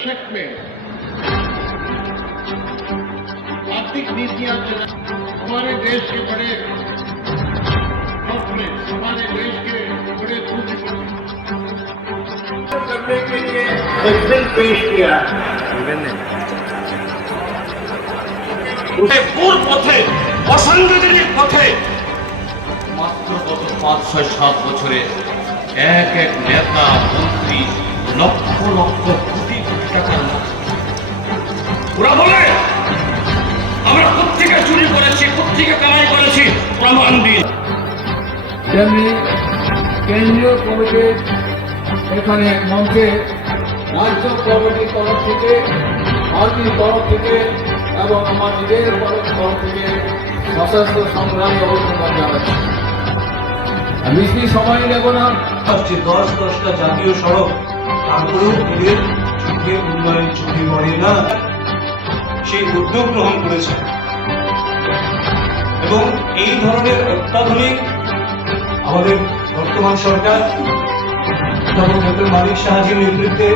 दशक में आर्थिक नीतियां हमारे देश के बड़े हमारे देश के बड़े करने के लिए एक बिल पेश किया पूर्व पथे অসাংবিধানিক পথে মাত্র গত 5-6-7 বছরে এক এক নেতা মন্ত্রী লক্ষ লক্ষ কোটি কোটি টাকার ওরা বলে আমরা কোত্থেকে চুরি করেছি কোত্থেকে কামাই করেছি প্রমাণ দিন। কেন্দ্রীয় কমিটির এখানে মঞ্চে রাজ্য কমিটির তরফ থেকে পার্টির তরফ থেকে এবং আমার নিজের তরফ থেকে সশস্ত্র সংগ্রামী অভিনন্দন জানাচ্ছি। বেশি সময় নেব না। 10-10টা জাতীয় সড়ক তারপরেও এদের চোখে উন্নয়ন চোখে পড়ে না, সেই উদ্যোগ গ্রহণ করেছে এবং এই ধরনের অত্যাধুনিক আমাদের বর্তমান সরকার মালিক শাহজির নেতৃত্বে